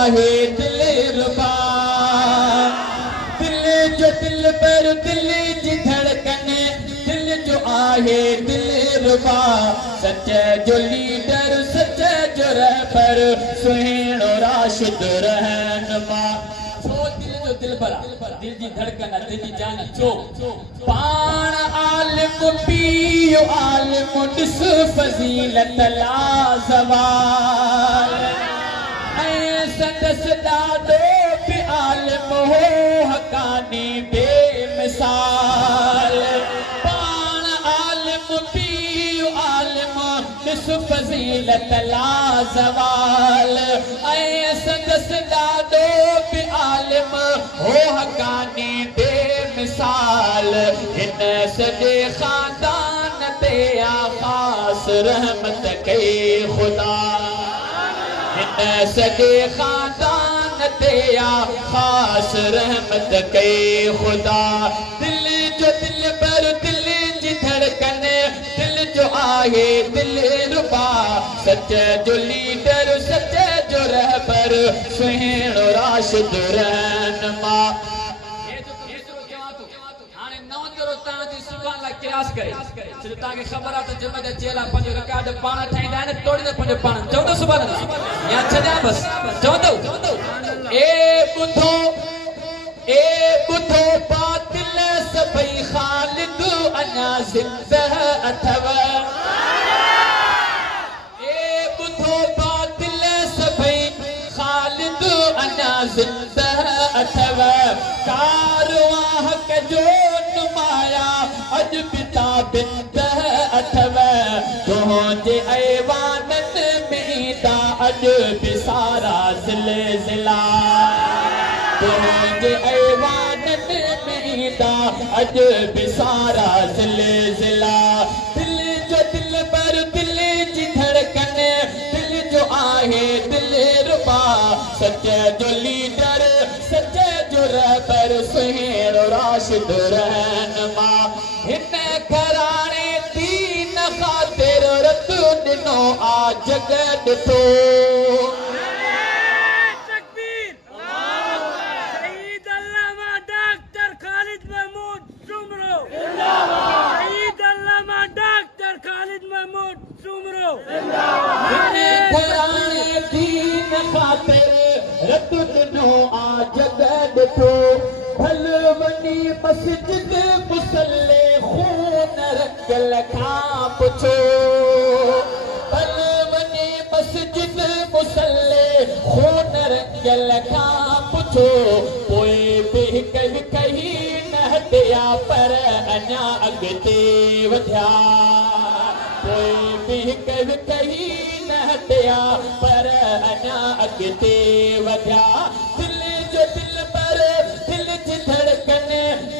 आहे दिल रुबा दिल जो दिल पर दिल जी धड़कन दिल जो आहे दिल रुबा सच जो लीडर सच जो रहबर सुहिणो राशिद रहनुमा दिल भरा दिल जी धड़कन दिल जी जान छो पाण आलिम पियो आलिम ॾिस फज़ीलत लाज़वाल ऐं संदस ॾाॾो बि आलिम हो हक़ानी बेमिसाल पाण आलिम पियो आलिम ॾिस फज़ीलत लाज़वाल ऐं संदस ॾाॾो बि आलिम हो हक़ानी बेमिसाल हिन सॼे ख़ानदान ते ख़ास रहमत कई ख़ुदा हिन सॼे ख़ानदान ते ख़ास रहमत कई ख़ुदा दिल जो दिल पर दिल जी धड़कन दिल जो आहे दिल रुबा सच जो लीडर सच जो रहबर सुहिणो राशिद रहनुमा तव्हांखे ख़बर आहे त जंहिंमहिल चेला पंहिंजो रिकॉर्ड पाण ठाहींदा आहिनि तोड़ींदा पंहिंजो पाण चवंदो सुभाणे या छॾियां बसि चवंदो ए ॿुधो बातिल सभई ख़ालिद अञा ज़िंदह अथव ए ॿुधो बातिल सभई ख़ालिद अञा ज़िंदह अथव कारवां हक़ जो नुमाया अॼु बि ताबिंदह अथव तुंहिंजे ऐवाननि में ईंदा अॼु बि सारा ज़िलज़िला तुंहिंजे ऐवाननि में ईंदा अॼु बि सारा ज़िलज़िला दिल जो दिल पर दिल जी धड़कन दिल जो आहे दिल रुबा सच जो लीडर सच जो रहबर सुहिणो राशिद रहनुमा हिन घराणे दीन ख़ातिर रत ॾिनो आ जग ॾिठो रत ॾिनो आ जग ॾिठो भल वञी मस्जिद मुसल्ले खून रंगल खां पुछो भल वञी मस्जिद मुसल्ले खून रंगल खां पुछो पोइ बि हिकु कही न हटिया पर अञा अॻिते वधिया पोइ बि हिकु कही न हटिया पर अञा अॻिते वधिया दिल जो दिल पर दिल जी धड़कन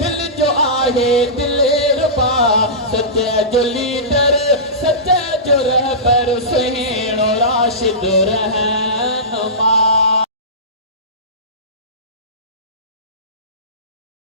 दिल जो आहे दिल रुबा सच जो लीडर सच जो रहबर सुहिणो राशिद रहनुमा